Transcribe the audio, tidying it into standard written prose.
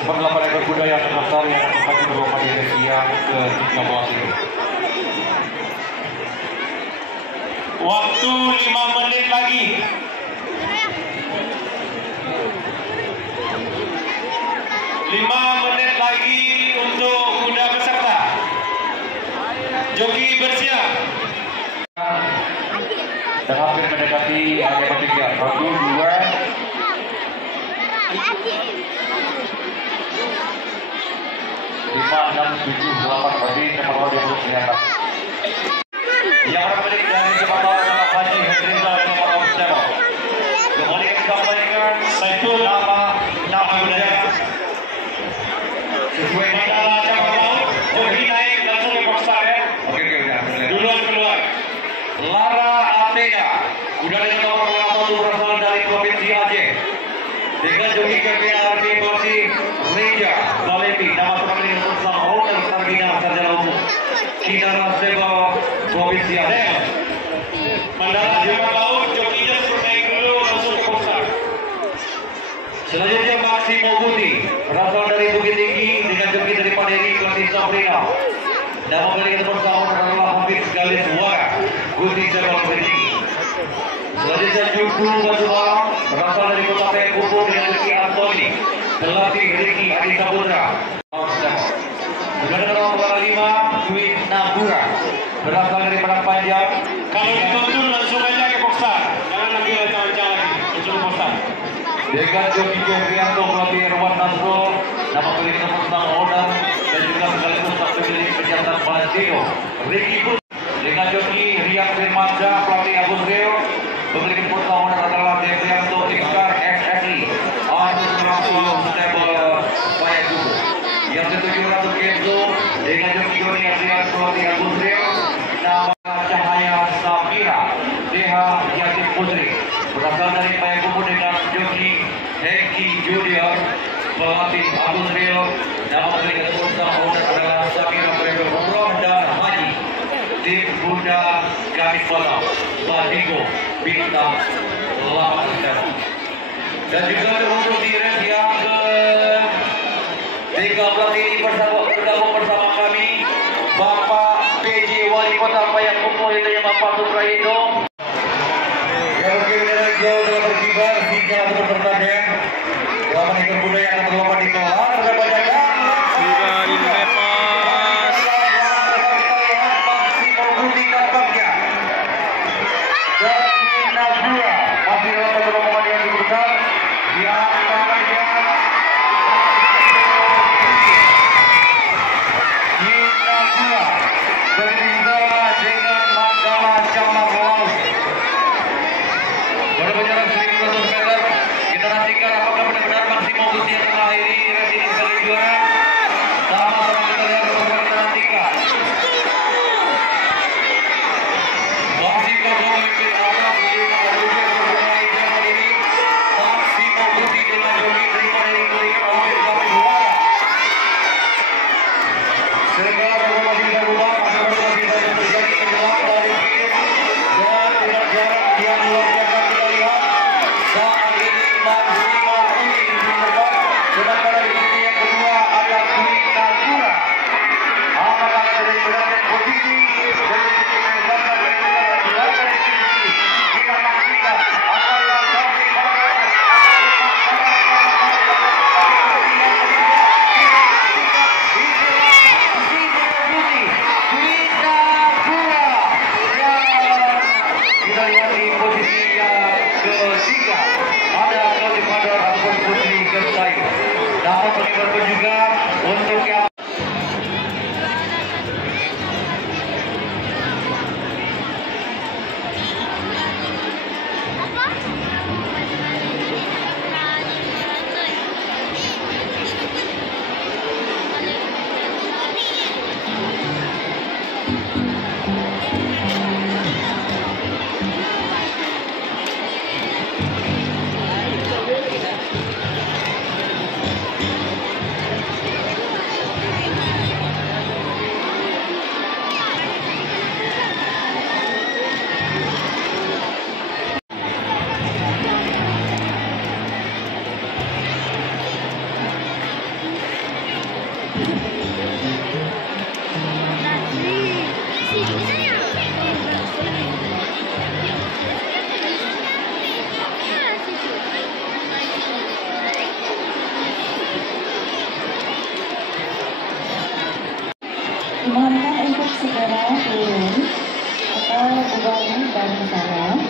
Seperti ekor kuda yang terdaftar yang akan maju berlomba di edisi yang ke-13 ini. Waktu 5 menit lagi. Untuk kuda peserta. Joki bersiap. Dan hampir mendekati area pertigaan. 1, 2, 5, 6, 7, 8. Berarti nomor 20 ternyata. Yang memiliki dari Jepang adalah Haji Hendriza nomor 7. Kemudian kita kembalikan Saiful nama budaya. Sesuai masalah cabang laut, Joki naik langsung ke box ya. Oke, udah. Duluan keluar. Lara Atena, kuda dengan nomor 1 berasal dari Provinsi Aceh. Dengan joki KPRT Porsi Reja Balepi, nama seperti bersama Hotel Sargina Sarjana Umum. Kita Sebo Provinsi Aceh. Mendarat Jepang laut, jokinya suruh naik dulu langsung ke box. Selanjutnya Maksimo Guti, berasal dari Bukit Tinggi dengan joki dari Paderi Klasik Sabrina. Nama mereka bersama adalah Hafiz Galis Wara, Guti Jabal Bukit. Selanjutnya Juku Basumalang, berasal dari Kota Payakumbu dengan Ricky Antoni, pelatih Ricky Adi Saputra. Kemudian nomor 5 Dwi Nagura, berasal dari Padang Panjang. Kalau dituntun langsung aja ke boxer, jangan lagi cancang lagi, langsung ke boxer. Dengan joki Jofrianto, pelatih Erwan Nasro, nama pemilik nomor owner dan juga sekaligus pemilik pencetak Valentino Ricky Pun. Dengan joki Rian Firmansyah, pelatih Agus Rio, pemilik owner adalah Debrianto Iskar SSI, Agus Rasul Stable Payakumbu. Yang ketujuh Ratu Kenzo dengan joki Joni Adrian, pelatih Agus Rio, nama Cahaya Sapira, DH Yatim Putri, berasal dari Payakumbu dengan joki Hengki Junior, pelatih Agus Rio, nama pemilik owner adalah Samira Prego Umroh dan Haji, tim Bunda Gamis Kota, Badigo, Bintang 8. Dan juga untuk di race yang ke-13 ini bergabung bersama kami Bapak PJ Wali Kota Payakumbu, yaitu Bapak Supraido. Yang berkibar jauh dalam berkibar hingga untuk bertanding. 8 ekor kuda yang akan berlomba di kelar dan banyak sudah dilepas. Masih mengundi kampaknya. Dan Nagura masih dalam satu rombongan yang cukup besar. Yang utamanya Nagura berbicara dengan Mandala Camar Laut. Pada jarak 1.200 meter, kita nantikan apakah benar-benar Maksimo Guti yang mengakhiri race ini sebagai juara. Sama-sama kita lihat bersama, kita nantikan. Maksimo memimpin atas 5 rupiah sebagai jalan ini. Maksimo Guti dengan joki terima dari kelima oleh kami juara. Sehingga rumah kita rumah akan kita terjadi menjelang dari film dan tidak jarak yang luar biasa kita lihat. Saat ini Maksimo Guti di depan, sedangkan di sisi yang kedua ada Dwi Nagura. Apakah ada beratnya posisi dari sisi mengesankan dari sisi kita pastikan apa yang kami pakai. Kita lihat di posisi yang ketiga ada Claudia Padar ataupun Putri Gersayu. Namun pun juga untuk yang Dimohonkan untuk segera turun atau berbaring dari sana.